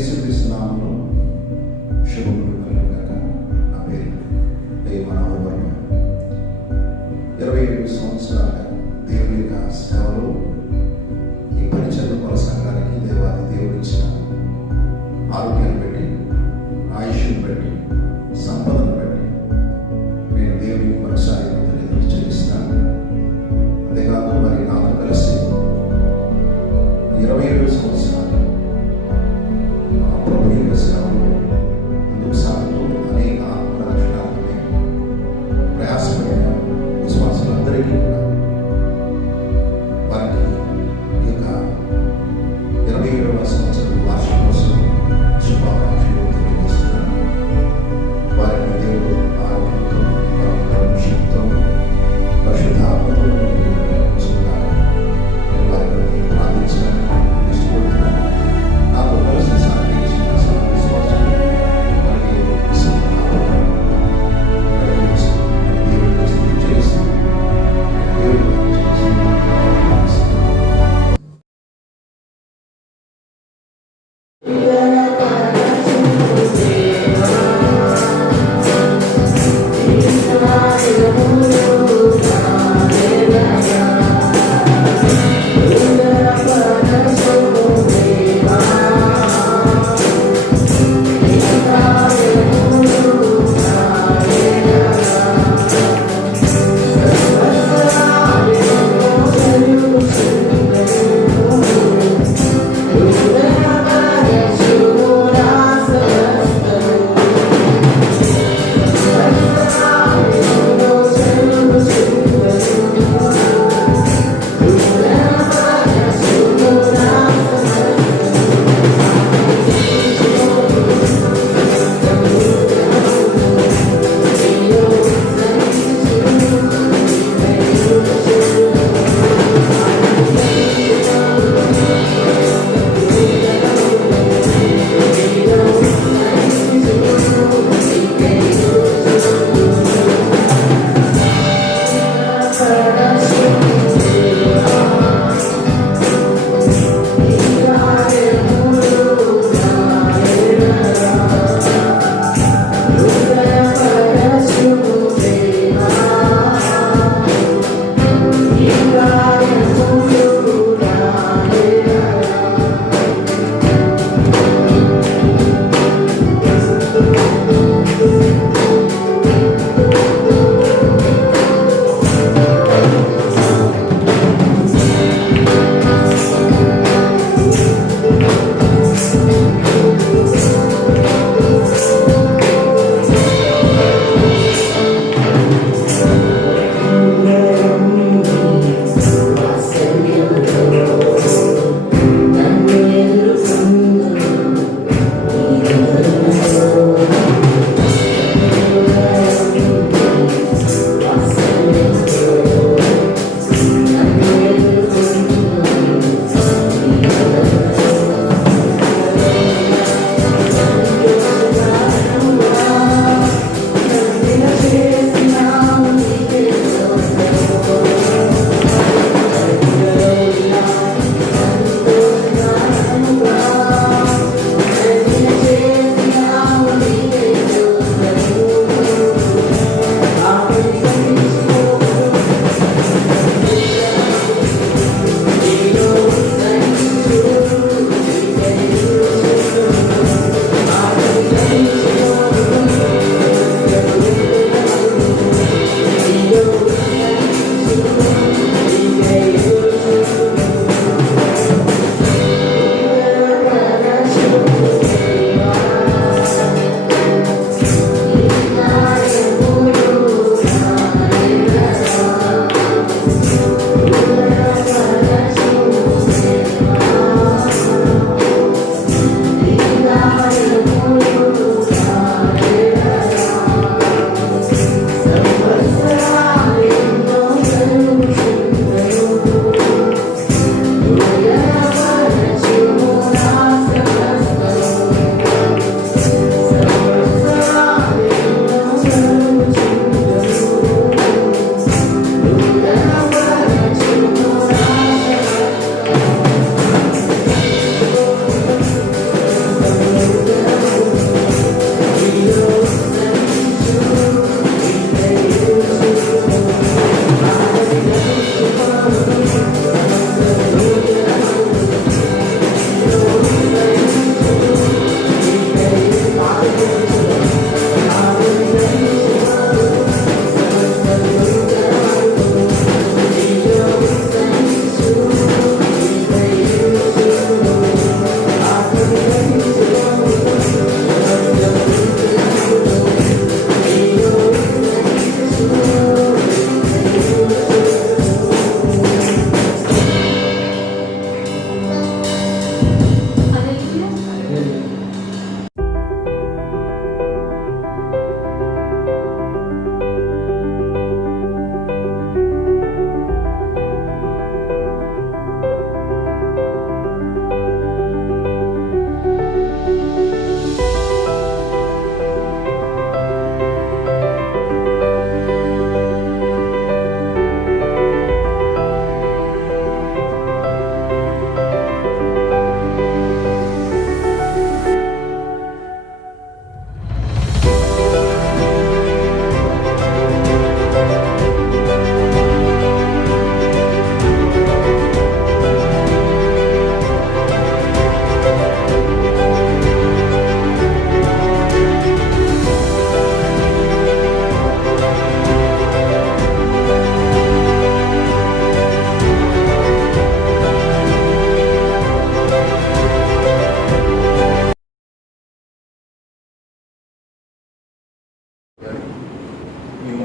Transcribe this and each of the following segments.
యేసుక్రీస్తు నామములో శుభములు కలుగుగాక. నా పేరు మనోహర్. 27 సంవత్సరాలుగా దేవుని యొక్క సేవలో ఈ పరిచర్య కొనసాగడానికి దేవాది దేవుడు ఇచ్చిన ఆరోగ్యాన్ని బట్టి, ఆయుష్ను బట్టి, సంపదను బట్టి నేను దేవునికి మరోసారి కృతజ్ఞతలు చెల్లిస్తున్నాను. అంతేకాదు మరి నాతో కలిసి 27 సంవత్సరాలు ప్రభు యొక్క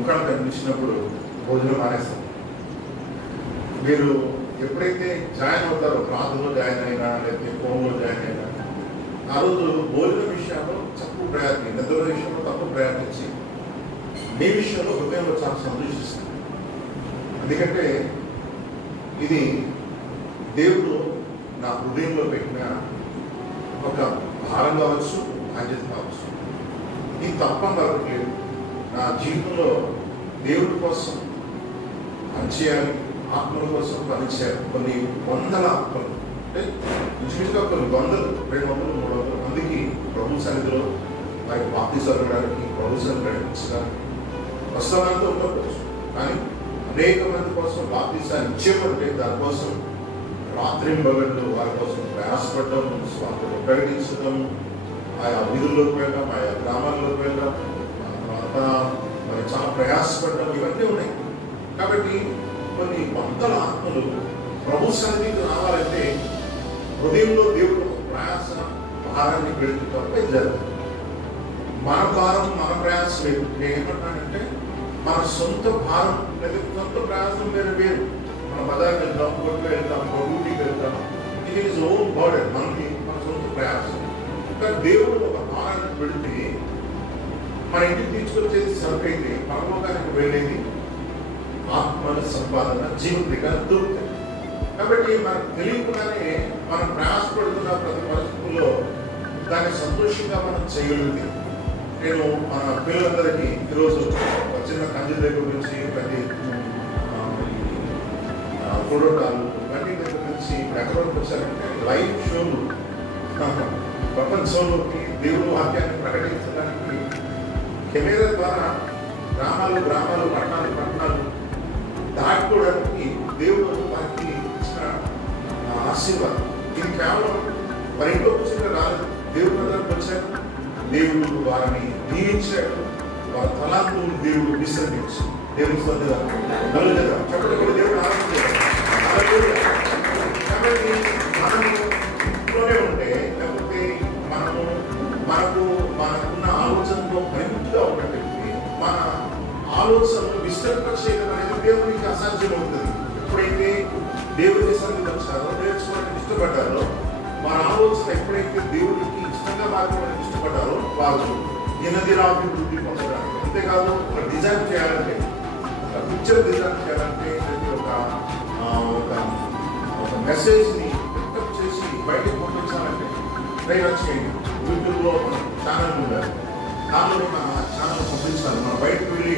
ముఖాలు కనిపించినప్పుడు భోజనం మానేస్తాం. మీరు ఎప్పుడైతే జాయిన్ అవుతారో, ప్రాంతంలో జాయిన్ అయినా లేకపోతే ఫోన్లో జాయిన్ అయినా, ఆ రోజు భోజనం విషయంలో తక్కువ ప్రయారిటీ, నిద్ర విషయంలో తక్కువ ప్రయారిటీ, మీ విషయంలో హృదయంలో చాలా సంతోషిస్తుంది. ఎందుకంటే ఇది దేవుడు నా హృదయంలో పెట్టిన ఒక భారం కావచ్చు, బాధ్యత కావచ్చు. ఇది తప్పని కావట్లేదు. నా జీవితంలో దేవుడి కోసం పనిచేయాలి, ఆత్మల కోసం పనిచేయాలి. కొన్ని వందల ఆత్మలు, అంటే ఇంచుమించుగా కొన్ని వందలు, 200, 300 మందికి ప్రభు సన్నిధిలో వారికి బాప్తిసాలు ఇవ్వడానికి, ప్రభు సన్నిధిని నడిపించడానికి వస్తానంతా ఉండవచ్చు. కానీ అనేక మంది కోసం బాప్తిసాలు ఇచ్చేమంటే దానికోసం రాత్రింబగళ్ళు వారి కోసం ప్రయాసపడడం, స్వార్థను ప్రకటించడం, ఆయా వీధుల్లోకి వెళ్ళడం, ఆయా గ్రామాల్లోకి వెళ్ళడం, తర్వాత మరి చాలా ప్రయాసపడడం, ఇవన్నీ ఉన్నాయి. కాబట్టి కొన్ని వందల ఆత్మలు ప్రభు సన్నిధికి రావాలంటే హృదయంలో దేవుడు ఒక ప్రయాస భారాన్ని పెడుతూ తప్ప జరుగుతుంది. మన భారం, మన ప్రయాసం లేదు. నేను ఏమంటానంటే మన సొంత భారం లేదా సొంత ప్రయాసం వేరు. మన బజార్కి వెళ్తాం, కోర్టుకు వెళ్తాం, డ్యూటీకి వెళ్తాం. ఇది ఈజ్ ఓన్ బర్డెన్, మనకి మన సొంత ప్రయాసం. కానీ దేవుడు ఒక భారాన్ని పెడితే మన ఇంటికి తీసుకొచ్చేది సరుకైతే పరలోకానికి వెళ్ళేది ఆత్మల సంపాదన, జీవితంగా దొరుకుతాయి. కాబట్టి మనకు తెలియకుండానే మనం ప్రయాసపడుతున్న ప్రతి పరిస్థితుల్లో దాన్ని సంతోషంగా మనం చేయగలిగింది. నేను మన పిల్లలందరికీ ఈరోజు చిన్న కంజల గురించి, ప్రతి ఫోటోటాలు ఇవన్నీ దగ్గర నుంచి ఎక్కడికి వచ్చారంటే లైవ్ షోలు, ప్రపంచంలోకి దేవుడు వాక్యాన్ని ప్రకటించడానికి కెమెరా ద్వారా గ్రామాలు, పట్టణాలు దాటుకోవడానికి దేవుడు వారికి ఇచ్చిన ఆశీర్వాదం. ఇది కేవలం వారి ఇంట్లో కూర్చుంటే రాలేదు, దేవుడు దగ్గరకు వచ్చారు, దేవుడు వారిని దీవించాడు, వారి తలాంతులు దేవుడు విసర్జించి దేవుని చెప్పడం కూడా దేవుడు ఆనందించాడు. కాబట్టి మనము ఇంట్లోనే ఉంటే, లేకపోతే మనకున్న ఆలోచనలో పరిమితిగా ఉన్నటువంటి మన ఆలోచనలు విస్తరింపచేయడం అనేది దేవునికి అసాధ్యం అవుతుంది. ఎప్పుడైతే దేవుడికి సన్నిధి వచ్చారో, నేర్చుకోవడానికి ఇష్టపడ్డారో, మన ఆలోచన ఎప్పుడైతే దేవుడికి ఇష్టంగా మాట్లాడడానికి ఇష్టపడ్డారో వారు దినదినాభివృద్ధి పొందడానికి. అంతేకాదు ఒక డిజైన్ చేయాలంటే, ఒక పిక్చర్ డిజైన్ చేయాలంటే, ఒక మెసేజ్ని పికప్ చేసి బయటకు పంపించాలంటే ట్రైలర్ చేయండి. యూట్యూబ్లో ఛానల్ ఉండాలి, దానిలో మన ఛానల్ పంపించాలి. మనం బయటకు వెళ్ళి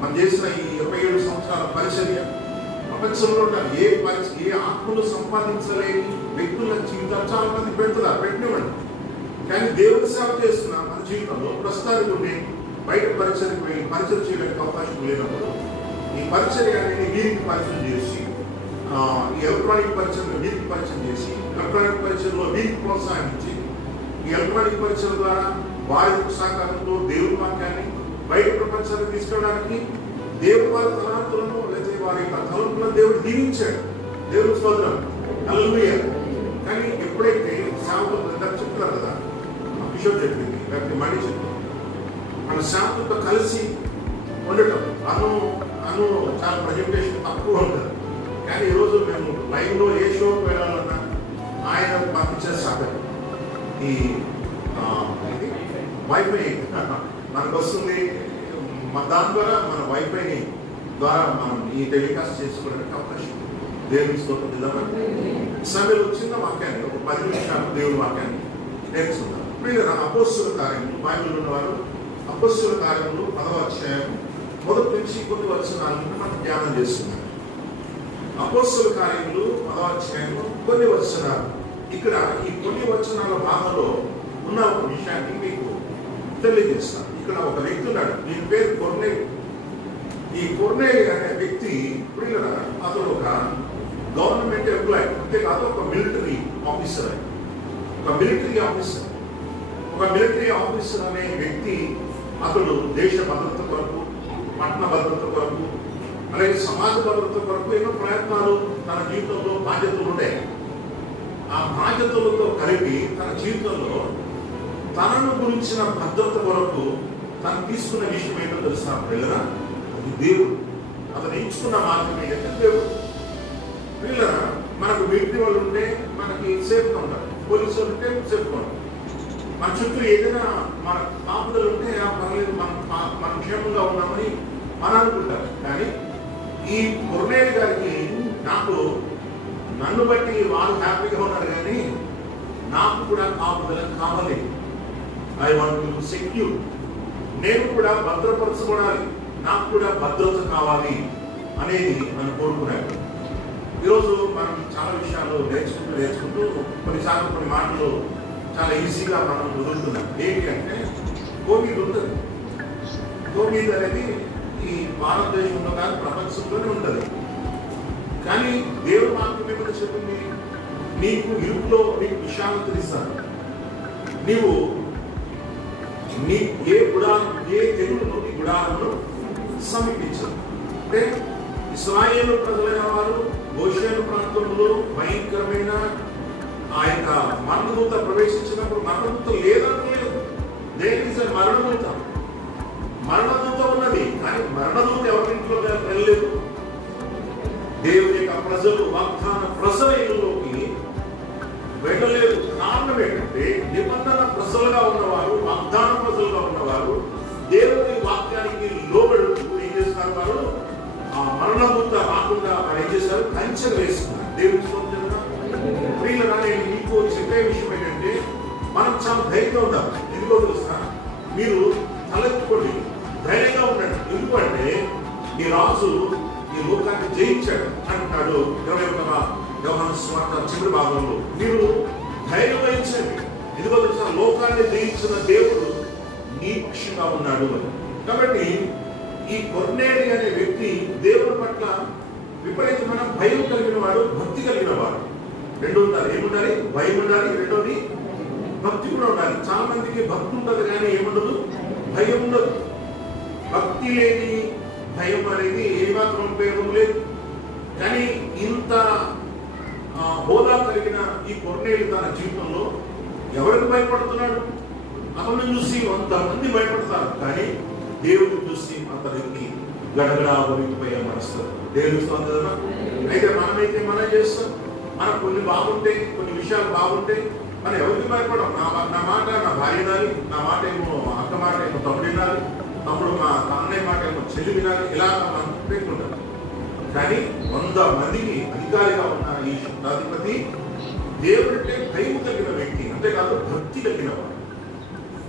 మనం చేసిన ఈ 27 సంవత్సరాల పరిచర్య ప్రపంచంలో ఉండాలి. ఏ ఆత్మలు సంపాదించలేని వ్యక్తుల జీవితాలు చాలా మంది పెడుతున్నారు, పెట్టినవ్వండి. కానీ దేవుడి సేవ చేస్తున్న మన జీవితంలో ప్రస్తుతానికి ఉండి బయట పరిచర్యకు వెళ్ళి పరిచయం చేయడానికి అవకాశం లేనప్పుడు ఈ పరిచర్య అనేది వీరికి పరిచయం చేసి, ఈ ఎలక్ట్రానిక్ పరిచయంలో వీరికి పరిచయం చేసి, ఎలక్ట్రానిక్ పరిచయంలో వీరికి ప్రోత్సహించి, ఈ ఎలక్ట్రానిక్ పరిచయం ద్వారా వారి సహకారంతో దేవుడి వాక్యాన్ని బయట ప్రపంచాన్ని తీసుకెళ్ళడానికి దేవుడు వారి తలాంతులను లేదా వారి తలంపులను దేవుడు దీవించాడు. దేవుడు స్తోత్రం, హల్లెలూయా. కానీ ఎప్పుడైతే సేవకులు చెప్తున్నారు కదా, బిషప్ చెప్పింది, లేకపోతే మణి చెప్పింది, మన సేవకులతో కలిసి ఉండటం అను చాలా ప్రజెంటేషన్ తక్కువ ఉంటుంది. కానీ ఈరోజు మేము లైవ్లో ఏ షోకి వెళ్ళాలన్నా ఆయన పంపించే సాధన ఈ వైఫై మనకు వస్తుంది. దాని ద్వారా మన వైఫైని ద్వారా మనం ఈ టెలికాస్ట్ చేసుకోవడానికి అవకాశం. దేవుని స్తోత్రం ఇద్దామా? సమయంలో చిన్న వాక్యాన్ని, ఒక 10 నిమిషాలు దేవుని వాక్యాన్ని నేర్చుకుందాం. మీరు అపోస్తుల కార్యములు, బైబిల్ ఉన్నవారు అపోస్తుల కార్యములు 10వ అధ్యాయం 1 నుంచి కొన్ని వచనాలను మనం ధ్యానం చేస్తున్నాం. అపోస్తుల కార్యములు 10వ అధ్యాయం కొన్ని వచనాలు. ఇక్కడ ఈ కొన్ని వచనాల భాగంలో ఉన్న ఒక విషయాన్ని మీకు తెలియజేస్తాను. ఇక్కడ ఒక వ్యక్తి ఉన్నాడు, దీని పేరు కొర్నేలి. ఈ కొర్నేలి అనే వ్యక్తి అతను ఒక గవర్నమెంట్ ఎంప్లాయీ, అంతేకాదు ఒక మిలిటరీ ఆఫీసర్. ఒక మిలిటరీ ఆఫీసర్ అనే వ్యక్తి అతడు దేశ భద్రత కొరకు, పట్టణ భద్రత కొరకు, అలాగే సమాజ భద్రత కొరకు ఎన్నో ప్రయత్నాలు, తన జీవితంలో బాధ్యతలు ఉంటాయి. ఆ బాధ్యతలతో కలిపి తన జీవితంలో తనను గురించిన భద్రత కొరకు తను తీసుకున్న విషయం ఏంటో తెలుసా పిల్లరా? అది దేవుడు. అతను ఎంచుకున్న మార్గం ఏంటంటే దేవుడు. వీళ్ళ మనకు మిలిటరీ వాళ్ళు ఉంటే మనకి సేఫ్గా ఉంటారు, పోలీసు వాళ్ళు ఉంటే సేఫ్గా ఉంటారు, మన చుట్టూ ఏదైనా మన కాపుదలు ఉంటే పర్లేదు మనం క్షేమంగా ఉన్నామని మనం అనుకుంటారు. కానీ ఈ కొర్నేలి గారికి నన్ను బట్టి వాళ్ళు హ్యాపీగా ఉన్నారు, కానీ నాకు కూడా కాపుదల కావాలి. ఐ వాంట్ టు సెక్యూర్, నేను కూడా భద్రపరచబడాలి, నాకు కూడా భద్రత కావాలి అనేది మనం కోరుకున్నాడు. ఈరోజు మనం చాలా విషయాలు నేర్చుకుంటూ కొన్నిసార్లు కొన్ని మాటలు చాలా ఈజీగా మనం వదులుతున్నాం. ఏంటి అంటే కోవిడ్ ఉంటుంది. కోవిడ్ అనేది ఈ భారతదేశంలో కానీ ప్రపంచంలోనే ఉంటుంది. కానీ దేవుడు మాత్రమే కూడా చెప్పింది, నీకు ఇరుకులో నీకు విశాలత ఇస్తాను, నీవు నీ ఏ తెగులు నీ గుడాలను సమీపించదు. అంటే ఇశ్రాయేలు ప్రజలైన వారు గోషేను ప్రాంతంలో భయంకరమైన ఆ యొక్క మరణదూత ప్రవేశించినప్పుడు మరణదూత లేదనలేదు. దేనికి మరణదూత ఉన్నది, కానీ మరణదూత ఎవరింట్లో వెళ్ళలేదు. దేవుని యొక్క ప్రజలు వాగ్దాన ప్రజల ఇల్లులోకి వెళ్ళలేదు. కారణం ఏంటంటే నిబంధన ప్రజలుగా ఉన్నవారు, వాగ్దాన ప్రజలుగా ఉన్నవారు దేవుని వాక్యానికి లోబడుతూ ఏం చేస్తున్నారు, వారు ఆ మరణదూత రాకుండా వారు ఏం చేశారు, కంచెలు వేస్తున్నారు. దేవుని ప్రియులరా, నేను మీకు చెప్పే విషయం ఏంటంటే మనం చాలా ధైర్యంగా ఉందాం. ఎందుకో తెలుసా, మీరు తలెత్తుకోండి, ధైర్యంగా ఉండండి. ఎందుకంటే ఈ రాజు ఈ లోకాన్ని జయించాడు అంటున్నాడు 21వ యోహాను సువార్త చివరి భాగంలో. మీరు ధైర్యం వహించండి, ఎందుకో తెలుసా, లోకాన్ని జయించిన దేవుడు నీ పక్షంగా ఉన్నాడు అని. కాబట్టి ఈ కొర్నేలి అనే వ్యక్తి దేవుని పట్ల విపరీతమైన భయం కలిగిన వాడు, భక్తి కలిగిన వాడు. రెండు ఉండాలి. ఏముండాలి? భయం ఉండాలి. రెండోది భక్తి కూడా ఉండాలి. చాలా మందికి భక్తి ఉంటుంది కానీ ఏముండదు, భయం ఉండదు. భక్తి లేని భయం అనేది ఏమాత్రం ఉపయోగం లేదు. కానీ ఇంత హోదా కలిగిన ఈ కొర్నేలి తన జీవితంలో ఎవరికి భయపడుతున్నాడు? అతను చూసి 100 మంది భయపడతారు, కానీ దేవుడిని చూసి అతనికి గడగడా వణికిపోయే మనసు. దేవుడికి కదా. అయితే మనమైతే మనం చేస్తాం, మనకు కొన్ని బాగుంటాయి, కొన్ని విషయాలు బాగుంటాయి, మనం ఎవరికి భయపడం. నా మాట నా భార్య వినాలి, నా మాట ఏమో అక్క మాట ఏమో తమ్ముడు వినాలి, తమ్ముడు మా అన్నయ్య మాట ఏమో చెల్లి వినాలి, ఇలా మనం పెట్టుకుంటాం. కానీ 100 మందికి అధికారిగా ఉన్న ఈ శతాధిపతి దేవుడంటే భయం కలిగిన వ్యక్తి, అంతేకాదు భక్తి కలిగిన వాడు,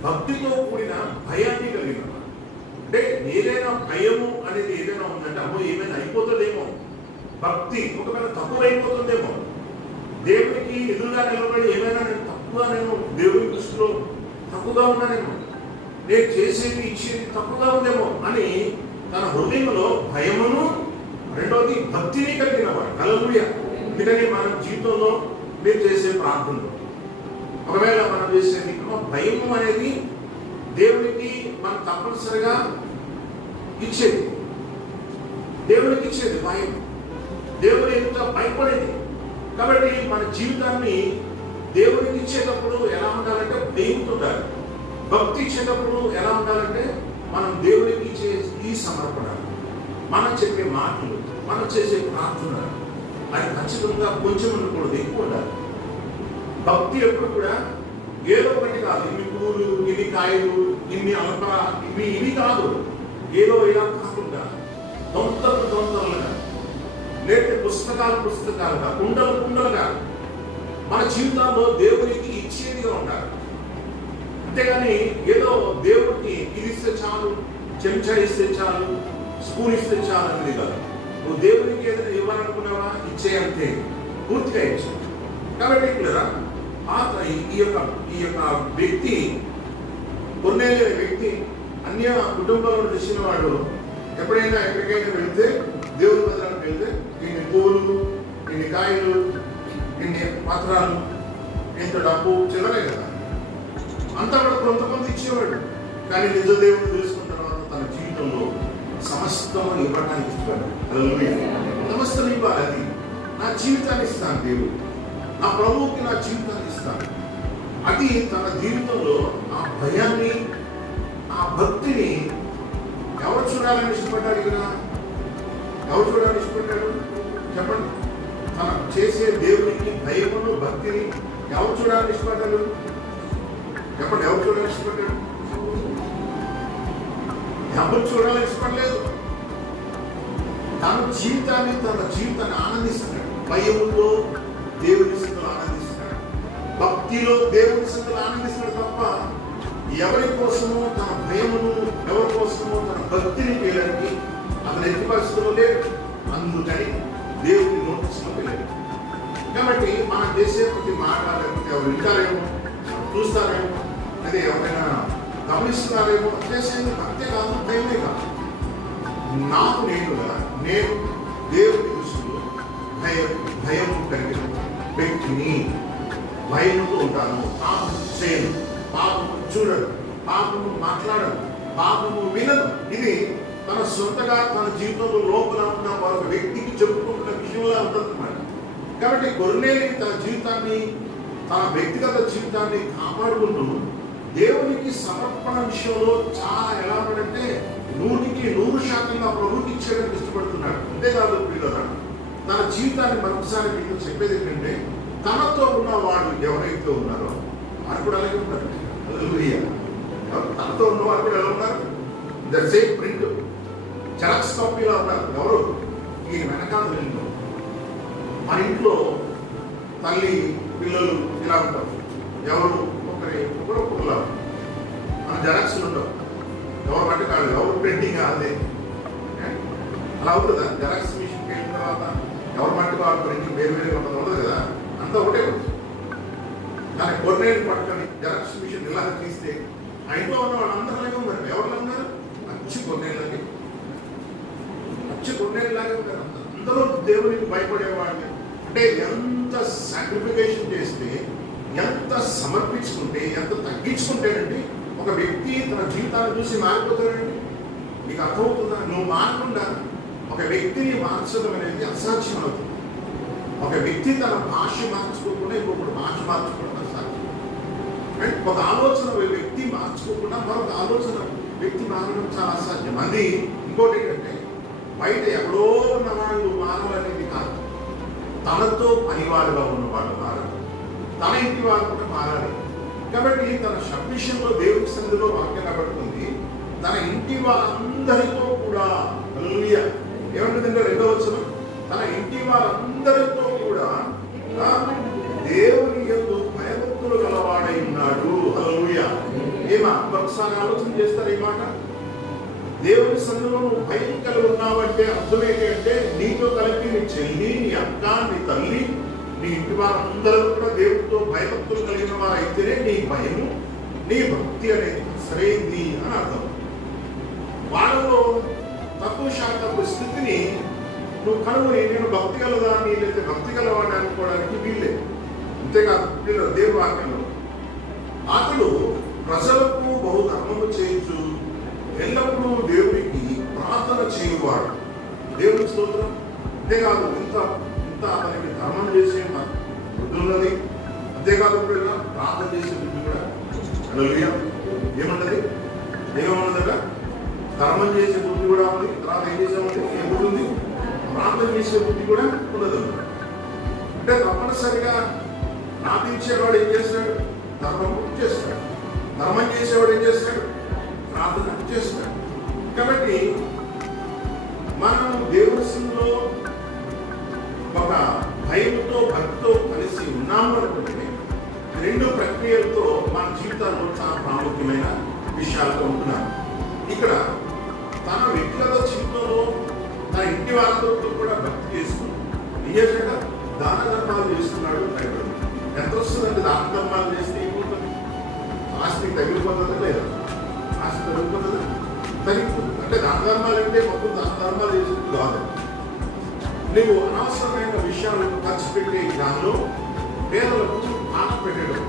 భక్తితో కూడిన భయాన్ని కలిగిన వాడు. అంటే ఏదైనా భయము అనేది ఏదైనా ఉందంటే అమ్మో ఏమైనా అయిపోతుందేమో, భక్తి ఒకవేళ తక్కువైపోతుందేమో, దేవునికి ఎదురుగా నిలబడి ఏమైనా నేను దేవుని దృష్టిలో తక్కువగా ఉన్నానేమో, నేను చేసేది ఇచ్చేది తక్కువగా ఉందేమో అని తన హృదయంలో భయమును, రెండవది భక్తిని కలిగిన వాడు. హల్లెలూయా. ఎందుకని మన జీవితంలో మీరు చేసే ప్రార్థనలు ఒకవేళ మనం చేసేది భయం అనేది దేవునికి మనం తప్పనిసరిగా ఇచ్చేది, దేవునికి ఇచ్చేది భయం, దేవుని ఎంత భయపడేది. కాబట్టి మన జీవితాన్ని దేవునికి ఇచ్చేటప్పుడు ఎలా ఉండాలంటే భయంతో ఉండాలి. భక్తి ఇచ్చేటప్పుడు ఎలా ఉండాలంటే మనం దేవునికి ఇచ్చే ఈ సమర్పణ, మనం చెప్పే మాటలు, మనం చేసే ప్రార్థన అది ఖచ్చితంగా కొంచెం ఉండకూడదు, ఎక్కువ ఉండాలి. భక్తి ఎప్పుడు కూడా ఏదో ఒకటి కాదు, ఇన్ని పూలు, ఇన్ని కాయలు, ఇన్ని అల్ప, ఇవి కాదు. ఏదో ఇలా కాకుండా దొంతలుగా, లేకపోతే పుస్తకాలుగా, కుండలుగా మన జీవితాల్లో దేవునికి ఇచ్చేదిగా ఉండాలి. అంతేగాని ఏదో దేవుడికి ఇది ఇస్తే చాలు, చెంచా ఇస్తే చాలు, స్పూన్ ఇస్తే చాలు అనేది కాదు. నువ్వు దేవునికి ఏదైనా ఇవ్వాలనుకున్నావా, ఇచ్చేయంతే, పూర్తిగా ఇచ్చు. కాబట్టి ఇక్కడ ఈ యొక్క వ్యక్తి, కొర్నేలి అనే వ్యక్తి అన్య కుటుంబంలో తెచ్చిన వాడు. ఎప్పుడైనా ఎక్కడికైనా వెళ్తే, దేవుని మందిరానికి వెళ్తే ఇన్ని పువ్వులు, ఇన్ని కాయలు, ఇన్ని పత్రాలు, ఇంత డబ్బు చిల్లరే కదా, అంతా కూడా కొంతమంది ఇచ్చేవాడు. కానీ నిజ దేవుడు తెలుసుకున్న తర్వాత తన జీవితంలో సమస్తం ఇవ్వడానికి ఇస్తాడు. సమస్తం ఇవ్వాలి. అది నా జీవితాన్ని ఇస్తాను, దేవుడు నా ప్రభువుకి నా జీవితాన్ని ఇస్తాను. అది తన జీవితంలో ఆ భయాన్ని, ఆ భక్తిని ఎవరు చూడాలని ఇష్టపడ్డాడు ఇక్కడ? ఎవరు చూడాలని ఇష్టపడ్డాడు చెప్పండి? తన చేసే దేవునికి భయమును భక్తిని ఎవరు చూడాలని ఇష్టపడ్డాడు చెప్పండి? ఎవరు చూడాలని ఇష్టపడ్డాడు? ఎవరు చూడాలని ఇష్టపడలేదు. తన జీవితాన్ని ఆనందిస్తున్నాడు. భయములో దేవుని స్థితిలో ఆనందిస్తున్నాడు, భక్తిలో దేవుని స్థితిలో ఆనందిస్తున్నాడు తప్ప ఎవరి కోసమో తన భయమును, ఎవరి కోసమో తన భక్తిని చేయడానికి అతను ఎట్టి పరిస్థితుల్లో లేదు. అందుకని దేవుని నోటీసులోకి లేదు. కాబట్టి మనం చేసే ప్రతి మాట లేకపోతే ఎవరు వింటారేమో, చూస్తారేమో, అదే ఎవరైనా గమనిస్తున్నారేమో చేసేది భక్తే కాదు, భయమే కాదు. నాకు నేను దేవుని దృష్టిలో భయం కలిగిన వ్యక్తిని. భయంతో ఉంటాను. పాపం చేయను, పాపము చూడడు, పాపము మాట్లాడడు, పాపము వినదు. ఇది తన సొంతగా తన జీవితంలో లోపల ఉన్న ఒక వ్యక్తికి చెప్పుకుంటున్న విషయంలో ఉంటుందన్నమాట. కాబట్టి కొర్నేలికి తన జీవితాన్ని, తన వ్యక్తిగత జీవితాన్ని కాపాడుకుంటూ దేవునికి సమర్పణ విషయంలో చాలా ఎలా ఉన్నాడంటే 100% ప్రభుకి ఇచ్చేయడానికి ఇష్టపడుతున్నాడు. అంతేకాదు పిల్లల తన జీవితాన్ని మరొకసారి మీకు చెప్పేది ఏంటంటే తనతో ఉన్న వాళ్ళు ఎవరైతే ఉన్నారో వారు కూడా అలాగే ఉన్నారు. తనతో ఉన్న వారు కూడా ఎలా ఉన్నారు? ద సేమ్ ప్రింట్ జెరాక్స్ కాపీలా ఉన్నారు. ఎవరు? ఈ వెనకాల ఇంట్లో, మన ఇంట్లో తల్లి పిల్లలు ఇలా ఉంటారు. ఎవరు? ఒకరిలా మన జెరాక్స్లు ఉండవు. ఎవరు బట్టి కాదు, ఎవరు ప్రింటింగ్ అదే అలా ఉంటుందా? జెరాక్స్ మిషన్కి వెళ్ళిన తర్వాత ఎవరు మట్టి వాళ్ళు ప్రింటింగ్ వేరు వేరుగా ఉంటుంది, ఉండదు కదా, అంతా ఒకటే ఉంటుంది. కానీ కొర్నేలు పట్టుకొని జెరాక్స్ మిషన్ ఇలా తీస్తే ఆ ఇంట్లో ఉన్న వాళ్ళు అందరూ అలాగే ఉన్నారు. ఎవరు ఉన్నారు? అచ్చు కొన్నేళ్ళకి, అచ్చు కొన్నేళ్ళలాగే ఉన్నారు. అందరూ దేవునికి భయపడేవాళ్ళు. అంటే ఎంత సాక్రిఫికేషన్ చేస్తే, ఎంత సమర్పించుకుంటే, ఎంత తగ్గించుకుంటేనండి ఒక వ్యక్తి తన జీవితాన్ని చూసి మారిపోతాడండి. నీకు అర్థమవుతుందా? నువ్వు మారకుండా ఒక వ్యక్తిని మార్చడం అనేది అసాధ్యం అవుతుంది. ఒక వ్యక్తి తన భాష మార్చుకోకుండా ఇంకొకటి భాష మార్చుకోవడం అసాధ్యం. అండ్ ఒక ఆలోచన వ్యక్తి మార్చుకోకుండా మరొక ఆలోచన వ్యక్తి మారడం చాలా అసాధ్యం. అది ఇంకోటి ఏంటంటే బయట ఎక్కడో ఉన్న వాళ్ళు మారాలనేది కాదు, తనతో పనివాడుగా ఉన్నవాళ్ళు మారాలి, తన ఇంటి వారు కూడా మారాలి. కాబట్టి తన సబ్మిషన్లో దేవుని సన్నిధిలో వాక్యం కనబడుతుంది. తన ఇంటి వారందరితో కూడా ఏమంటుందంటే 2వ వచనం, తన ఇంటి వారందరితో కూడా దేవుని యందు భయభక్తులు గలవాడై ఉన్నాడు. హల్లెలూయా. ఏమా ఒకసారి ఆలోచన చేస్తారు ఈ మాట? దేవుని సన్నిధిలో నువ్వు భయం కలిగి ఉన్నావంటే అర్థం ఏంటంటే నీతో కలిపి నీ చెల్లి, నీ అక్క, నీ తల్లి, నీ ఇంటి వారందరూ కూడా దేవుడితో భయభక్తులు కలిగిన వారు అయితేనే నీ భయము, నీ భక్తి అనేది సరైంది అని అర్థం. వాళ్ళలో తక్కువ శాతం స్థితిని నువ్వు కనుగొని నేను భక్తి గలదాన్ని లేదా భక్తి గలవాడిని అనుకోవడానికి వీళ్ళే. అంతేకాదు వీళ్ళు దేవుని వాక్యంలో అతడు ప్రజలకు బహు ధర్మము చేయొచ్చు, ఎల్లప్పుడూ దేవునికి ప్రార్థన చేయువాడు. దేవునికి స్తోత్రం. అంతేకాదు ఇంత అతనికి ధర్మం చేసే బుద్ధి ఉన్నది. అంతేకాదు ప్రార్థన చేసే బుద్ధి కూడా. హల్లెలూయా. ఏమున్నది? ఏమన్నదట? ధర్మం చేసే బుద్ధి కూడా ఉంది. తర్వాత ఏం చేసామంటే ఏ బుద్ధి ఉంది? ప్రార్థన చేసే బుద్ధి కూడా ఉన్నది. అంటే తప్పనిసరిగా ప్రార్థించేవాడు ఏం చేస్తాడు? ధర్మం చేస్తాడు. ధర్మం చేసేవాడు ఏం చేస్తాడు? ప్రార్థన చేస్తాడు. కాబట్టి మనం దేవుని సన్నిధిలో ఒక భయంతో భక్తితో కలిసి ఉన్నాము అనుకుంటే 2 ప్రక్రియలతో మన జీవితాల్లో చాలా ప్రాముఖ్యమైన విషయాలతో ఉంటున్నాం. ఇక్కడ తన వ్యక్తిగత జీవితంలో తన ఇంటి వారితో కూడా భక్తి చేసుకుని ఏం చేశాడు? దాన ధర్మాలు చేస్తున్నాడు. ఎంత వస్తుందండి దాన ధర్మాలు చేస్తే ఏమవుతుంది? ఆస్తి తగిలిపోతుందా లేదా? ఆస్తి తగిలిపోతుందా? తగిలిపోతుంది. అంటే దాన ధర్మాలు అంటే మొత్తం దాన ధర్మాలు చేసేది కాదు. నువ్వు అనవసరమైన విషయాలు ఖర్చు పెట్టే దానిలో పేదలకు భాగం పెట్టడం,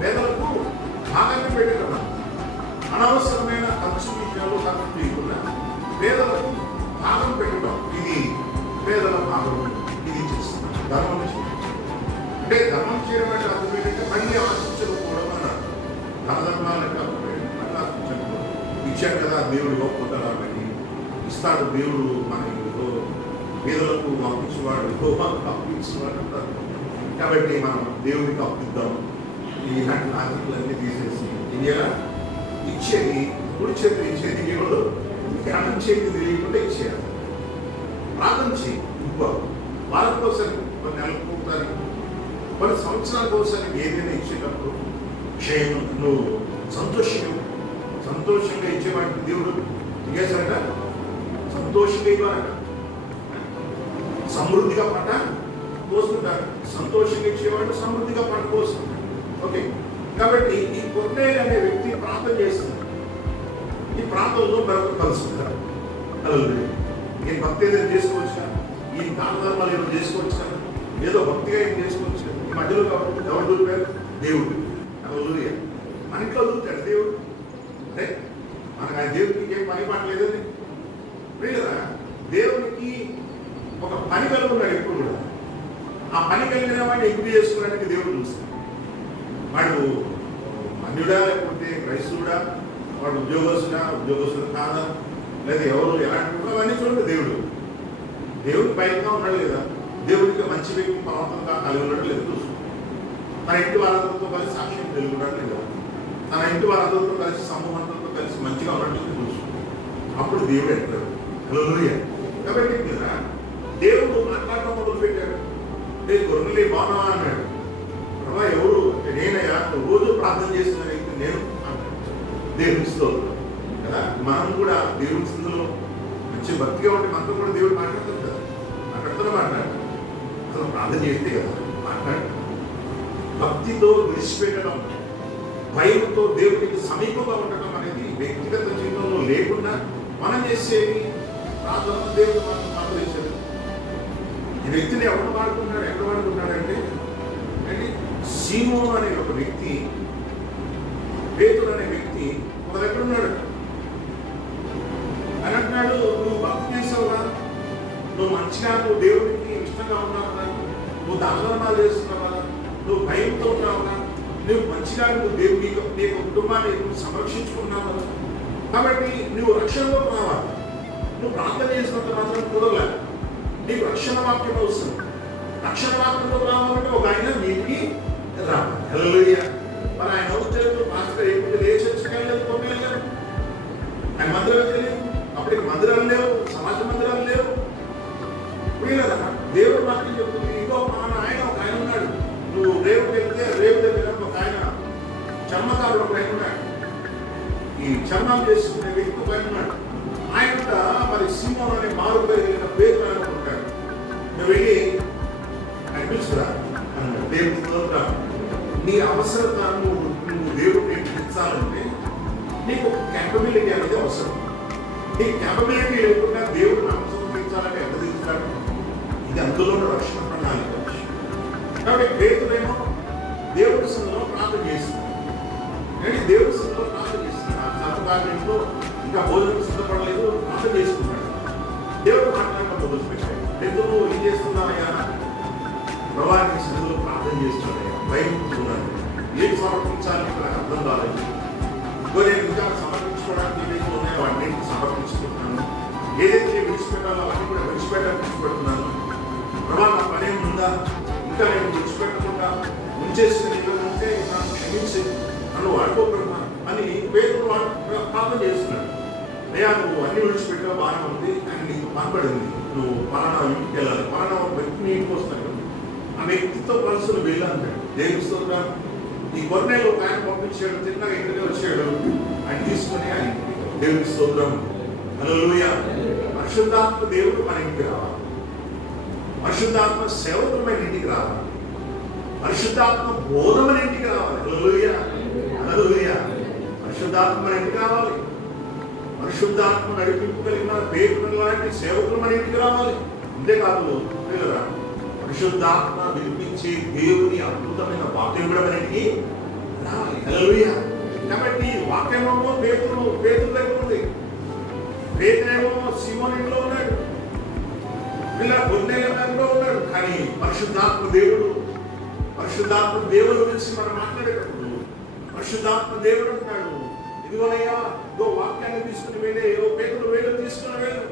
పేదలకు భాగాన్ని పెట్టడం, అనవసరమైన ఖర్చు విషయాలు ఖర్చు చేయకుండా పేదలకు భాగం పెట్టడం, ఇది పేదల భాగం. ఇది చేస్తున్నాం ధర్మం చేయడం. అంటే ధర్మం చేయడం అంటే అర్థం ఏంటంటే మళ్ళీ ఆశించకపోవడం అన్నారు. ధర్మాలంటే అర్థం మళ్ళీ ఆశించకపోవడం. ఇచ్చాడు కదా దేవుడు గొప్పతనం పెట్టి ఇస్తాడు. దేవుడు మన పేదలకు పంపించేవాడు, పంపించేవాడు అంటారు. కాబట్టి మనం దేవుడికి అప్పిద్దాం. ఈనాటి నాయకులన్నీ తీసేసి ఇండియా ఇచ్చేది కుడి చేతులు ఇచ్చేది దేవుడు, ఎడం చేతి తెలియకుండా ఇచ్చేయాలి. ప్రార్థన చేయి. వారం కోసం, కొన్ని నెలలకు ఒకసారి, కొన్ని సంవత్సరాల కోసం ఏదైనా ఇచ్చేటప్పుడు క్షేమం నువ్వు సంతోషంగా ఇచ్చేవాడికి దేవుడు ఇగేసాడ, సంతోషంగా ఇవ్వాలట, సమృద్ధిగా పంట కోసుకుంటారు. సంతోషంగా ఇచ్చేవాడు సమృద్ధిగా పంట కోసుకుంటాడు. ఓకే, కాబట్టి ఈ కొన్నేలు అనే వ్యక్తి ప్రార్థన చేస్తున్నాడు. ఈ ప్రాంతంలో మరొక కలుసుకుంటారు. నేను భక్తి ఏదైనా చేసుకోవచ్చు, ఈ దాన ధర్మాలు ఏమైనా చేసుకోవచ్చు, ఏదో భక్తిగా ఏం చేసుకోవచ్చు. ఈ మధ్యలో ఎవరు దూరిపోయారు? దేవుడు. మన ఇంట్లో దూరుతాడు దేవుడు. అంటే మనకు ఆయన దేవుడికి ఏం పని పడలేదని లేదా, దేవునికి ఒక పని కలిగి ఉన్నాడు ఎప్పుడు కూడా. ఆ పని కలిగిన వాడిని ఎంపిక చేసుకోవడానికి దేవుడు చూస్తాడు. వాడు అన్యుడా లేకపోతే క్రైస్తవుడా, వాడు ఉద్యోగస్తుడు కాదా, లేదా ఎవరు ఎలాంటి అవన్నీ చూడండి. దేవుడికి బయటగా ఉన్నాడు లేదా, దేవుడికి మంచి వ్యక్తి పర్వతంగా కలిగి ఉన్నాడు లేదా చూసుకో. తన ఇంటి వాళ్ళందరితో కలిసి సాక్ష్యం కలిగి ఉన్నాడు లేదా, తన ఇంటి వాళ్ళందరితో కలిసి సమూహంతో కలిసి మంచిగా ఉన్నట్టు చూసుకో. అప్పుడు దేవుడు అంటాడు. కాబట్టి కదా దేవుడు మాట్లాడటం మొదలుపెట్టాడు. గొర్రెలే బాగున్నా అన్నాడు. ప్రభా ఎవరు? నేనయ్యా, రోజు ప్రార్థన చేస్తున్న వ్యక్తి నేను అన్నాడు. దేవునితో కదా మనం కూడా దేవుని స్థితిలో మంచి భక్తిగా ఉంటే మనతో కూడా దేవుడు మాట్లాడుతుంది కదా. మాట్లాడు అసలు ప్రార్థన చేస్తే కదా మాట్లాడు. భక్తితో విడిచిపెట్టడం, భయంతో దేవుడికి సమీపంగా ఉండటం అనేది వ్యక్తిగత జీవితంలో లేకుండా మనం చేసేది ప్రార్థన. దేవుడు మనం ఆదరించాడు. ఈ వ్యక్తిని ఎక్కడ వాడుకున్నాడంటే సీమోను అనే ఒక వ్యక్తి, పేతురు అనే వ్యక్తి ఒక దగ్గర ఉన్నాడు. అని అంటున్నాడు, నువ్వు భక్తి చేసావురా, నువ్వు మంచిగా, నువ్వు దేవుడికి ఇష్టంగా ఉన్నావురా, నువ్వు దానధర్మాలు చేస్తున్నావా, నువ్వు భయంతో ఉన్నావురా, నువ్వు మంచిగా, నువ్వు దేవుడి నీ కుటుంబాన్ని నువ్వు సంరక్షించుకున్నావా, కాబట్టి నువ్వు రక్షణలోకి రావాలి. నువ్వు ప్రార్థన చేసినంత మాత్రం కుదరలే, నీకు రక్షణ వాక్యం అవసరం. రక్షణ వాక్యంలో రావాలంటే ఒక ఆయన నీటికి రావాలి. మరి ఆయన అవుతాడు మాస్టర్ ఏమిటి లేచొచ్చుకెళ్ళలేదు, కొమ్మేళ్ళారు. ఆయన మందిరాలు తెలియదు, అప్పటికి మందిరాలు లేవు, సమాజ మందిరాలు లేవు. వీళ్ళదా దేవుడు వాక్యం చెప్తుంది. ఇంకో ఆయన ఒక ఆయన ఉన్నాడు. నువ్వు రేవుకి వెళ్తే రేవు దగ్గర ఒక ఆయన చర్మకారుడు ఒక ఆయన ఉన్నాడు. ఈ చర్మం చేసుకునే వ్యక్తి ఒక ఆయన ఉన్నాడు. ఆయన మరి సీమోను అనే మారు పేరు అనుకుంటాడు. నువ్వు వెళ్ళి ఆయన పిలుచుకురా అన్నాడు. దేవుడు నీ అవసరత నువ్వు దేవుడిని పిలిచాలంటే నీకు ఒక క్యాపబిలిటీ అనేది అవసరం. నీ క్యాపబిలిటీ లేకుండా దేవుడు అవసరం తీర్చాలంటే ఎంత తీర్చాడు? ఇది అందులోనే రక్షణ ప్రణాళిక. కాబట్టి పేతురేమో దేవుడి సందులో ప్రార్థన చేస్తున్నాడు. కానీ దేవుడి సందులో ప్రార్థన చేస్తున్నాడు. చదువుకాలంలో ఇంకా భోజనం సిద్ధపడలేదు, ప్రార్థన చేసుకున్నాడు. దేవుడు మాట్లాడటం మొదలుపెట్టాడు. ఎందుకు ఏం చేస్తున్నానయ్యా? ప్రభావిత సందులో ప్రార్థన చేస్తున్నాడు. భయపడుతున్నాడు. ఏం సమర్పించాలి నాకు అర్థం కాలేదు. నేను ఇంకా సమర్పించుకోవడానికి ఏదైతే ఉన్నాయో అన్నింటినీ సమర్పించుకుంటున్నాను. ఏదైతే విడిచిపెట్టాలో అవన్నీ కూడా విడిచిపెడుతున్నాను. ప్రభా నా పని ఉందా, ఇంకా నేను విడిచిపెట్టకుండా ఉంచేసిన ఉంటే నన్ను క్షమించి నన్ను వాడుకోకుండా అని పేదలు ప్రార్థన చేస్తున్నాడు. అయ్యా నువ్వు అన్ని విడిచిపెట్టావు, బాగానే ఉంది, కానీ నీకు పనబడింది, నువ్వు పలానా ఇంటికి వెళ్ళాలి, పలానా వ్యక్తిని ఇంటికి వస్తాడు, ఆ వ్యక్తితో మనసులు వెళ్ళాలంటాడు. దేవుని స్తోత్రం. ఈ కొన్నేళ్ళు ఒక ఆయన పంపించాడు, తిన్నగా ఇంటికి వచ్చాడు, ఆయన తీసుకుని ఆయన దేవుని స్తోత్రం. హల్లెలూయా. పరిశుద్ధాత్మ దేవుడు మన ఇంటికి రావాలి. పరిశుద్ధాత్మ సేవకులమైన ఇంటికి రావాలి. పరిశుద్ధాత్మ బోధమైన ఇంటికి రావాలి. హల్లెలూయా, హల్లెలూయా. పరిశుద్ధాత్మ మన ఇంటికి రావాలి. పరిశుద్ధాత్మ నడిపింపు కలిగిన పేరు లాంటి సేవకులు మన ఇంటికి రావాలి. అంతేకాదు పిల్లరా, పరిశుద్ధాత్మ వినిపించే దేవుని అద్భుతమైన వాక్యం కూడా మన ఇంటికి రావాలి. హల్లెలూయా. కాబట్టి వాక్యమేమో పేతురు దగ్గర ఉంది. పేతురేమో సీమోను ఇంట్లో ఉన్నాడు, ఇలా కొన్నేళ్ళలో ఉన్నాడు. కానీ పరిశుద్ధాత్మ దేవుడు గురించి మనం మాట్లాడేటప్పుడు పరిశుద్ధాత్మ దేవుడు అంటున్నాడు, ఇదిగోనయ్యా ఇదో వాక్యాన్ని తీసుకుని వెళ్ళే ఏదో పేదలు వేలు తీసుకుని వేలు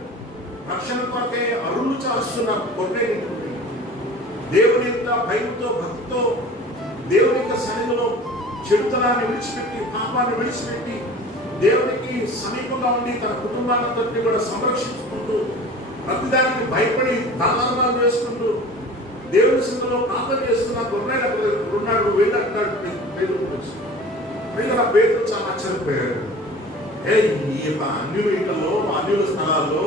రక్షణ కొరకే అరులు చాస్తున్నారు కొట్టేటువంటి దేవుని యొక్క భయంతో భక్తితో దేవుని యొక్క సన్నిధిలో చెడుతనాన్ని విడిచిపెట్టి పాపాన్ని విడిచిపెట్టి దేవునికి సమీపంగా ఉండి తన కుటుంబాలందరినీ కూడా సంరక్షించుకుంటూ ప్రతిదానికి భయపడి దానాలు వేసుకుంటూ దేవుని సన్నిధిలో ప్రార్థన చేస్తున్న గొర్రెలు అక్కడ ఉన్నాడు వీళ్ళు అంటాడు పేదలు పేదలు చాలా ఆశ్చర్యపోయాడు. ఈ యొక్క అన్యుల ఇళ్లలో అన్యుల స్థలాల్లో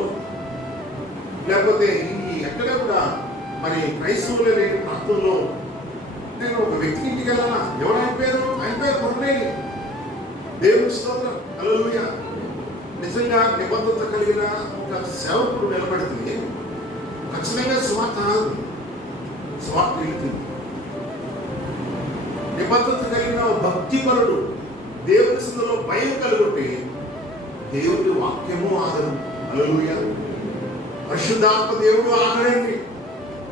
లేకపోతే ఈ ఎక్కడ కూడా మరి క్రైస్తవులు లేని ప్రాంతంలో నేను ఒక వ్యక్తికి ఇంటికి వెళ్ళాలా? ఎవరు ఆయన పేరు కొర్నేలి. దేవుని స్తోత్రం, హల్లెలూయా. నిజంగా నిబద్ధత కలిగిన ఒక సేవకుడు నిలబడితే ఖచ్చితంగా సువార్త స్వార్థ వెళ్తుంది. నిబద్ధత కలిగిన భక్తిపరుడు దేవుని సన్నిధిలో భయం కలుగుంటే దేవుడి వాక్యము ఆదరణ. హల్లెలూయా. పరిశుద్ధాత్మ దేవుడు ఆదరండి.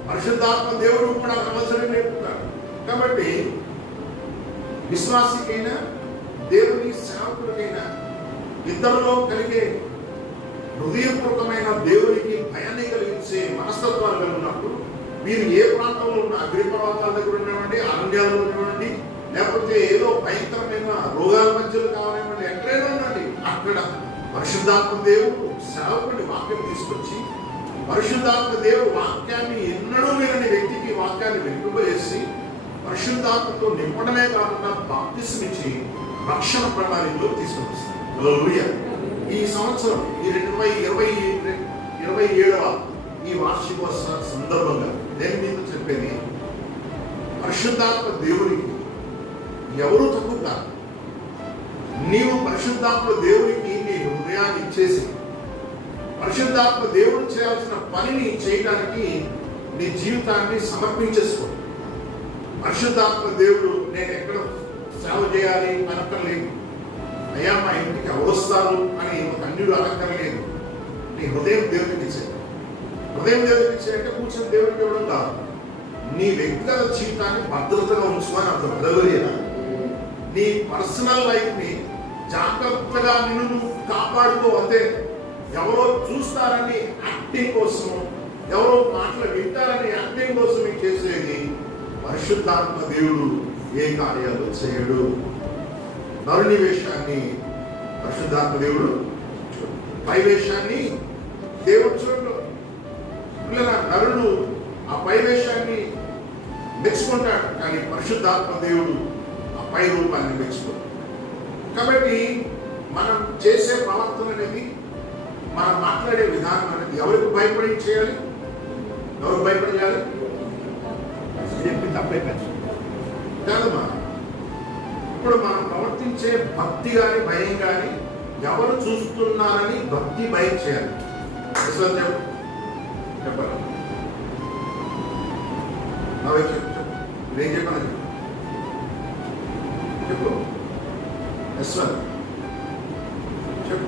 పరిశుద్ధాత్మ దేవుడు కూడా అవసరం నేర్పుతాడు. కాబట్టి విశ్వాసికైనా దేవుని సేవకుడికైనా ఇద్దరిలో కలిగే హృదయపూర్వకమైన దేవునికి భయాన్ని కలిగించే మనస్తత్వాలు కలిగినప్పుడు మీరు ఏ ప్రాంతంలో ఉన్న అగ్నిపర్వతాల దగ్గర ఉండేవండి, అరణ్యాల్లో ఉండేవండి, లేకపోతే ఏదో భయంకరమైన రోగాల మధ్యలో కావాలండి, ఎక్కడైనా ఉండండి, అక్కడ పరిశుద్ధాత్మ దేవుడు సేవకుడిని వాక్యం తీసుకొచ్చి పరిశుద్ధాత్మ దేవుడు వాక్యాన్ని ఎన్నడూ వినని వ్యక్తికి వాక్యాన్ని వెనుకబేసి పరిశుద్ధాత్మతో నింపడమే కాకుండా బాప్తిస్మం ఇచ్చి రక్షణ ప్రణాళికలో తీసుకొస్తారు. హల్లెలూయా. ఈ సంవత్సరం ఈ 2027వ ఈ వార్షికోత్సవ సందర్భంగా నేను మీతో చెప్పేది, పరిశుద్ధాత్మ దేవునికి ఎవరు తక్కువ కాదు. నీవు పరిశుద్ధాత్మ దేవునికి నీ హృదయాన్ని ఇచ్చేసి పరిశుద్ధాత్మ దేవుడు చేయాల్సిన పనిని చేయడానికి నీ జీవితాన్ని సమర్పించేసుకో. పరిశుద్ధాత్మ దేవుడు నేను ఎక్కడ సేవ చేయాలి అనక్కర్లేదు, అయ్యా మా ఇంటికి ఎవరు వస్తారు అని ఒక అన్యుడు అనక్కర్లేదు. నీ హృదయం దేవుడికి ఇచ్చే. హృదయం దేవుడికి ఇచ్చేయంటే కూర్చొని దేవుడికి ఇవ్వడం కాదు, నీ వ్యక్తిగత జీవితాన్ని భద్రతగా ఉంచుకొని అర్థం. హల్లెలూయా. నీ పర్సనల్ లైఫ్ ని జాగ్రత్తగా నిన్ను కాపాడుకో. అంతే. ఎవరో చూస్తారని యాక్టింగ్ కోసం, ఎవరో మాటలు వింటారని యాక్టింగ్ కోసం చేసేది పరిశుద్ధాత్మ దేవుడు ఏ కార్యాలు చేయడు. నరుని వేషాన్ని పరిశుద్ధాత్మ దేవుడు చూడు, పై వేషాన్ని దేవుడు చూడు. నరుడు ఆ పై వేషాన్ని మెచ్చుకుంటాడు, కానీ పరిశుద్ధాత్మ దేవుడు ఆ పై రూపాన్ని మెచ్చుకుంటాడు. కాబట్టి మనం చేసే ప్రవర్తన అనేది, మనం మాట్లాడే విధానం అనేది ఎవరికి భయపడి చేయాలి? ఎవరికి భయపడి చేయాలి? చెప్పి తప్పైపోయింది కాదమ్మా. ఇప్పుడు మనం ప్రవర్తించే భక్తి కానీ భయం కానీ ఎవరు చూస్తున్నారని భక్తి భయం చేయాలి. చెప్పాలి. నేను చెప్పాను చెప్పు. చెప్పు.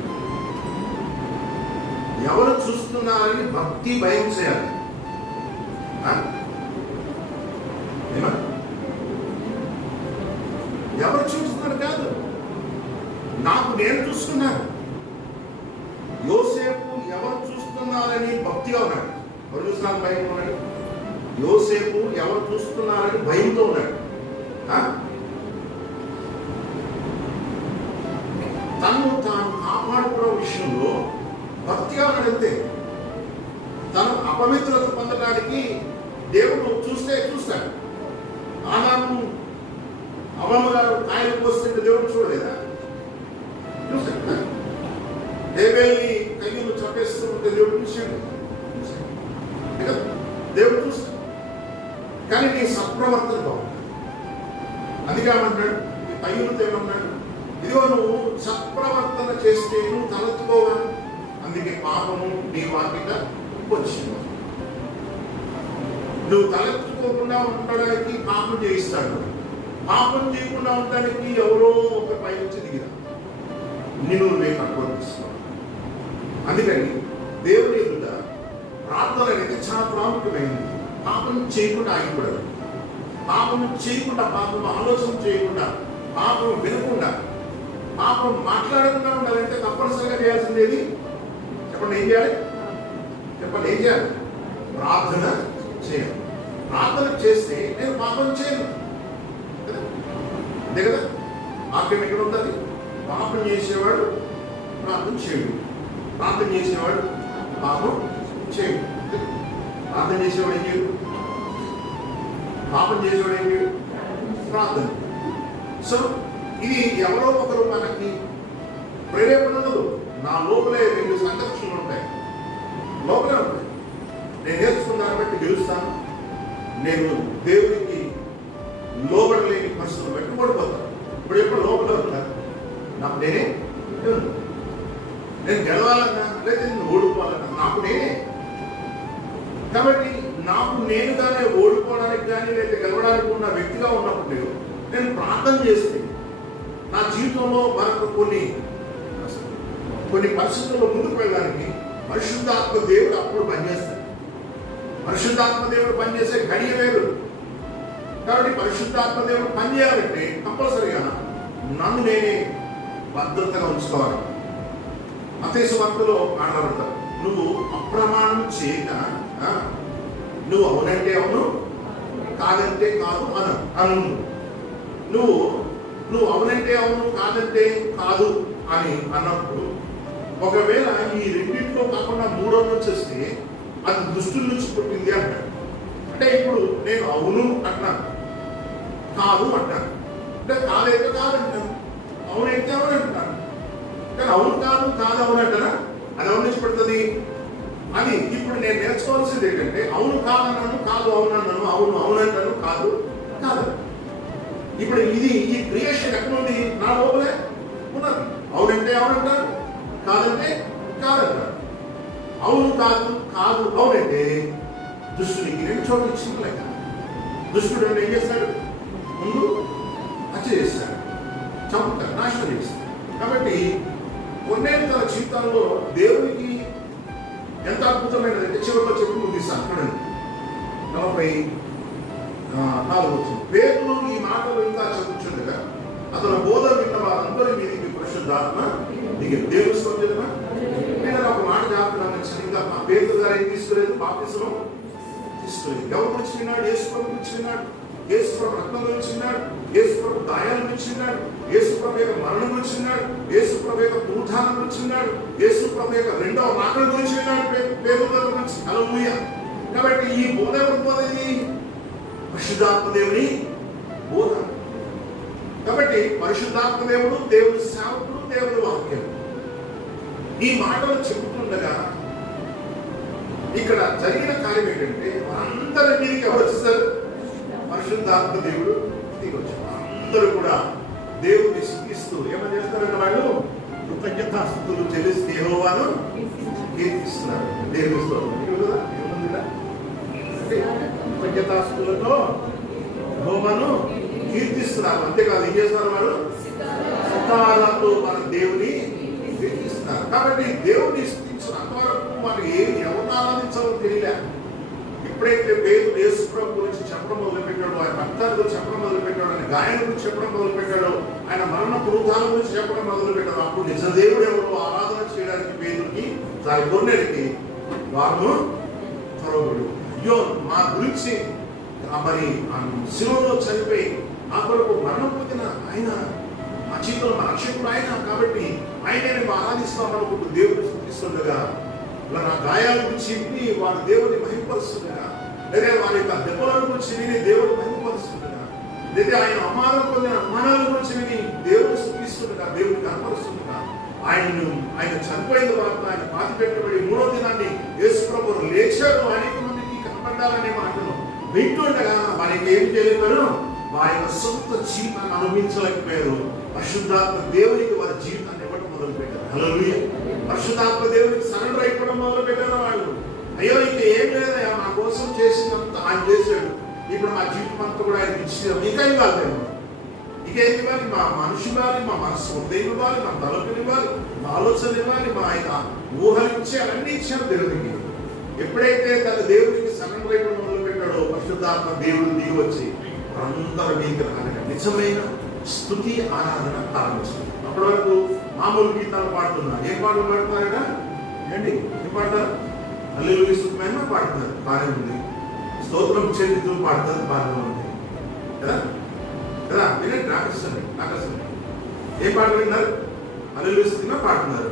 ఎవరు చూస్తున్నారని భక్తి భయం చేయాలి. ఎవరు చూస్తున్నారు కాదు, నాకు నేను చూస్తున్నాను. యోసేపు ఎవరు చూస్తున్నారని భక్తిగా ఉన్నాడు. ఎవరు చూస్తున్నారు? భయంతో ఉన్నాడు. యోసేపు ఎవరు చూస్తున్నారని భయంతో ఉన్నాడు. తను తాను కాపాడుకున్న విషయంలో భక్తిగా ఉన్నాడంతే. తను అపవిత్రత పొందడానికి దేవుడు చూస్తాడు. ఆదాము అవ్వమ్మ గారు కాయలు కోస్తుంటే దేవుడు చూడలేదా? చూస్తాడు. హేబేల్ని కయ్యూను చంపేస్తూ ఉంటే దేవుడు చూశాడు. దేవుడు చూస్తాడు. కానీ నీ సత్ప్రవర్తన బాగుంది. అందుకే ఏమంటాడు? కయ్యూనుతో ఏమన్నాడు? ఇదిగో నువ్వు సత్ప్రవర్తన చేస్తే నువ్వు తలెత్తుకోవా, అందుకే పాపము నీ వాకిట వచ్చింది. నువ్వు తలెత్తుకోకుండా ఉండడానికి పాపం చేయిస్తాడు. పాపం చేయకుండా ఉండడానికి ఎవరో ఒక పై నుంచి దిగిరా నిన్ను నేను అనుభవిస్తున్నాను. అందుకని దేవుని ఎదుట ప్రార్థన అనేది చాలా ప్రాముఖ్యమైనది. పాపం చేయకుండా ఆగిపోయాడు. పాపం చేయకుండా, పాపం ఆలోచన చేయకుండా, పాపం వినకుండా పాపం మాట్లాడకుండా ఉండాలంటే తప్పనిసరిగా చేయాల్సిందేది చెప్పండి, ఏం చేయాలి? చెప్పండి, ఏం చేయాలి? ప్రార్థన చేయాలి. ప్రార్థన చేస్తే నేను పాపం చేయను కదా, అంతే కదా? వాక్యం ఎక్కడ ఉంటుంది? పాపం చేసేవాడు ప్రార్థన చేయడు, ప్రార్థన చేసేవాడు పాపం చేయడు. ప్రార్థన చేసేవాడు ఏం చేయడు, పాపం చేసేవాడు ఏం చేయడు, ప్రార్థన. సో ఇది ఎవరో ఒకరు మనకి ప్రేరేపణలు నా లోపలే 2 సంఘర్షణలు ఉంటాయి, లోపలే ఉంటాయి. నేను నేర్చుకున్న దాన్ని బట్టి గెలుస్తాను, నేను దేవుడికి లోబడలేని పరిస్థితులు బట్టి ఓడిపోతాను. ఇప్పుడు ఎప్పుడు లోపల ఉంటాను, నాకు నేనే నేను గెలవాలన్నా లేదా నేను ఓడిపోవాలన్నా నాకు నేనే. కాబట్టి నాకు నేనుగానే ఓడిపోవడానికి కానీ లేదా గెలవడానికి ఉన్న వ్యక్తిగా ఉన్నప్పుడు నేను ప్రార్థన చేస్తే నా జీవితంలో మనకు కొన్ని పరిస్థితుల్లో ముందుకు వెళ్ళడానికి పరిశుద్ధాత్మ దేవుడు అప్పుడు పనిచేస్తాడు. పరిశుద్ధాత్మ దేవుడు పనిచేసే గడియ వేరు. కాబట్టి పరిశుద్ధాత్మ దేవుడు పనిచేయాలంటే కంపల్సరిగా నన్ను నేనే భద్రతగా ఉంచుకోవాలి. మత్తయి సువార్తలో మాట్లాడతారు, నువ్వు అప్రమాణం చేయక నువ్వు అవునంటే అవును కాదంటే కాదు అను. నువ్వు అవునంటే అవును కాదంటే కాదు అని అన్నప్పుడు ఒకవేళ ఈ రెండింటిలో కాకుండా మూడో నుంచి వస్తే అది దుష్టుల నుంచి పుట్టింది అంటాడు. అంటే ఇప్పుడు నేను అవును అంటున్నాను, కాదు అంటాను, అంటే కాదైతే కాదంటాను, అవునైతే అవును అంటున్నాను. కానీ అవును కాదు కాదు అవును అంటారా? అది అవును నుంచి పడుతుంది. అది ఇప్పుడు నేను నేర్చుకోవాల్సింది ఏంటంటే అవును కాదన్నాను, కాదు అవునన్నాను, అవును అవునంటాను, కాదు కాదు. ఇప్పుడు ఈ క్రియేషన్ ఎక్కడ ఉంది? నా లోపలే ఉన్నది. అవునంటే అవునంటారు, కాదంటే కాదంటారు. అవును కాదు కాదు అవునంటే దుష్టునికి 2 చోట్ల ఇచ్చిన లెక్క. దుష్టుడు అంటే ఏం చేస్తాడు? ముందు హత్య చేస్తాడు, చంపుతాడు, నాశనం చేస్తాడు. కాబట్టి కొన్నేళ్ళు తన జీవితాల్లో దేవునికి ఎంత అద్భుతమైనదంటే చివరిలో చెప్పి ముగిస్తాను. చూడండి 44 వచ్చింది. పేతురు ఈ మాటలు ఇంకా చెప్పుచుండగా అతను బోధ విన్న వారందరి మీదకి పరిశుద్ధాత్మ దిగింది. దేవుని స్తోత్రమా. నేను ఒక మాట చెప్తున్నాను, ఇంకా మా పేతురు గారు ఏం తీసుకోలేదు, బాప్తిస్మం తీసుకోలేదు. ఎవరి గురించి విన్నాడు? యేసు ప్రభు గురించి విన్నాడు. యేసు ప్రభు రక్తం గురించి విన్నాడు, యేసు ప్రభు గాయాల గురించి విన్నాడు, యేసు ప్రభు యొక్క మరణం గురించి విన్నాడు, యేసు ప్రభు యొక్క పునరుత్థానం గురించి విన్నాడు, యేసు ప్రభు యొక్క 2వ రాకడ గురించి విన్నాడు, పేతురు గారి గురించి. హల్లెలూయా. కాబట్టి ఈ బోధ ఎవరి బోధ? ఇది పరిశుద్ధాత్మ దేవుని బోధ. కాబట్టి పరిశుద్ధాత్మ దేవుడు, దేవుని సేవకుడు, దేవుని వాక్యం. ఈ మాటలు చెబుతుండగా ఇక్కడ జరిగిన కార్యం ఏంటంటే అందరి మీదకి ఎవరు వచ్చేసారు? పరిశుద్ధాత్మ దేవుడు దిగి వచ్చారు. అందరూ కూడా దేవుని స్తుతిస్తూ ఏమని చేస్తారంటే వాళ్ళు కృతజ్ఞతాస్తుతులు చెల్లిస్తూ యెహోవాను కీర్తిస్తున్నారు. దేవుని స్తోత్రం. అంటే కృతజ్ఞతాస్తుతులతో యెహోవాను కీర్తిస్తున్నారు. అంతేకాదు ఏం చేస్తున్నారు? వాళ్ళు సితారాతో మన దేవుని కీర్తిస్తున్నారు. కాబట్టి దేవుని స్తుతించిన అంతవరకు వాళ్ళు ఎవరిని ఆరాధించాలో తెలియలే. ఎప్పుడైతే పేతురు యేసు ప్రభు గురించి చెప్పడం మొదలుపెట్టాడో, ఆయన భక్తాల గురించి చెప్పడం మొదలుపెట్టాడు, ఆయన గాయన గురించి చెప్పడం మొదలుపెట్టాడు, ఆయన మరణ పునరుత్థానం గురించి చెప్పడం మొదలుపెట్టాడు, అప్పుడు నిజ దేవుడు ఎవరు ఆరాధన చేయడానికి పేతురుకి దాని కొన్నేటికి వారు త్వరగుడు. అయ్యో మా గురించి మరి శిలువలో చనిపోయి ఆ కొరకు మరణం పొందిన ఆయన మా జీవితంలో మా రక్షకుడు ఆయన, కాబట్టి ఆయనే మేము ఆరాధిస్తామనుకుంటూ దేవుడిని స్తుతిస్తుండగా నా గాయాల గురించి విని వారి దేవుడిని మహిమపరుస్తుండగా, లేదా వారి యొక్క దెబ్బల గురించి విని దేవుడిని మహిమపరుస్తుండగా, లేదా ఆయన అవమానం పొందిన అవమానాల గురించి విని దేవుడిని స్తుతిస్తుండగా, దేవుడిని కనపరుస్తుండగా, ఆయన చనిపోయిన తర్వాత ఆయన పాతి పెట్టబడి 3వ దినాన్ని యేసు ప్రభువు లేచాడు, అనేక మందికి కనపడ్డాలనే మాటను వింటుండగా వారికి ఏం చేయలేరు? వారి యొక్క సొంత జీవితాన్ని అనుభవించలేకపోయారు. పరిశుద్ధాత్మ దేవునికి వారి జీవితాన్ని ఇవ్వడం మొదలుపెట్టారు. హల్లెలూయా. పరిశుద్ధాత్మ దేవునికి సరెండర్ అయిపోవడం మొదలు పెట్టారు వాళ్ళు. అయ్యో ఇక ఏం లేదయ్యా, మా కోసం చేసినంత ఆయన చేశాడు, ఇప్పుడు మా జీవితం అంతా కూడా ఆయన ఇచ్చారు, ఇంకా ఇవ్వాలి, ఇంకేం ఇవ్వాలి? మా మనిషి ఇవ్వాలి, మా మనసు హృదయం ఇవ్వాలి, మా తలపులు ఇవ్వాలి, మా ఆలోచన ఇవ్వాలి, మా యొక్క ఊహలు ఇచ్చి అవన్నీ ఇచ్చారు దేవునికి. ఎప్పుడైతే తన దేవునికి సరెండర్ అయిపోవడం మొదలు పెట్టాడో పరిశుద్ధాత్మ దేవుడు దిగి వచ్చి అందరి మీద నిజమైన స్తుతి ఆరాధన ప్రారంభిస్తుంది. అప్పటి వరకు మామూలు గీతాలు పాడుతున్నారు. ఏం పాటలు పాడుతున్నారట? ఏంటి ఏం పాడతారు? హల్లెలూయా స్తుతిమహిమ పాడుతున్నారు, బాగానే ఉంది. స్తోత్రం చెల్లిస్తూ పాడుతారు, బాగానే ఉంది కదా కదా. వినండి, ఆకర్షణ ఆకర్షణ. ఏం పాటలు విన్నారు? హల్లెలూయా స్తుతిమహిమ పాడుతున్నారు,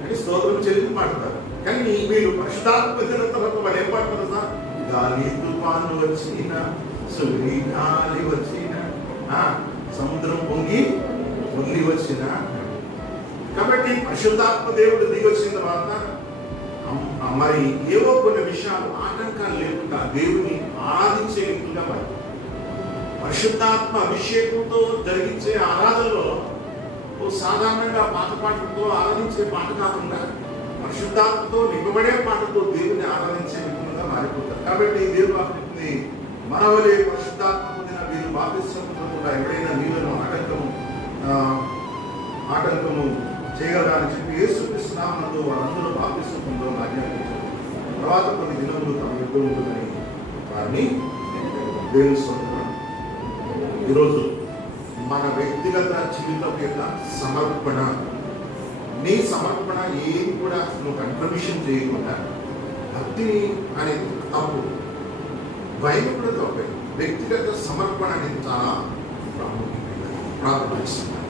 అంటే స్తోత్రం చెల్లిస్తూ పాడుతున్నారు. కానీ మీరు పరిశుద్ధాత్మ పొందిన తర్వాత వాళ్ళు ఏం పాడుతున్నారు సార్? గాలి తుఫాను వచ్చిన, సుడి గాలి వచ్చిన, సముద్రం పొంగి వచ్చిన. కాబట్టి పరిశుద్ధాత్మ దేవుడు దిగి వచ్చిన తర్వాత మరి ఏవో కొన్ని విషయాలు ఆటంకాలు లేకుండా దేవుని ఆరాధించే వ్యక్తులుగా మరి పరిశుద్ధాత్మ అభిషేకంతో జరిగించే ఆరాధనలో సాధారణంగా పాత పాటలతో ఆరాధించే పాట కాకుండా పరిశుద్ధాత్మతో నింపబడే పాటతో దేవుని ఆరాధించే వ్యక్తులుగా మారిపోతారు. కాబట్టి దేవుడు వాక్యాన్ని మనవలే పరిశుద్ధాత్మ పొందిన వీరు బాప్తిస్మం పొందకుండా ఎవరైనా నీళ్ళను ఆటంకము చేయగలరా అని చెప్పి యేసుక్రీస్తు నామములో వారందరూ బాప్తిస్మం పొందడం ఆజ్ఞాపించారు. తర్వాత కొన్ని దినములు తమ ఎప్పుడు ఉంటుందని వారిని దేవుని స్తోత్రం. ఈరోజు మన వ్యక్తిగత జీవితం యొక్క సమర్పణ, నీ సమర్పణ ఏం కూడా నువ్వు కంట్రిబ్యూషన్ చేయకుండా భక్తిని అనేది తప్పు, భయం కూడా తప్పే. వ్యక్తిగత సమర్పణ అనేది చాలా ప్రాముఖ్యమైనది. ప్రార్థన చేస్తున్నాను.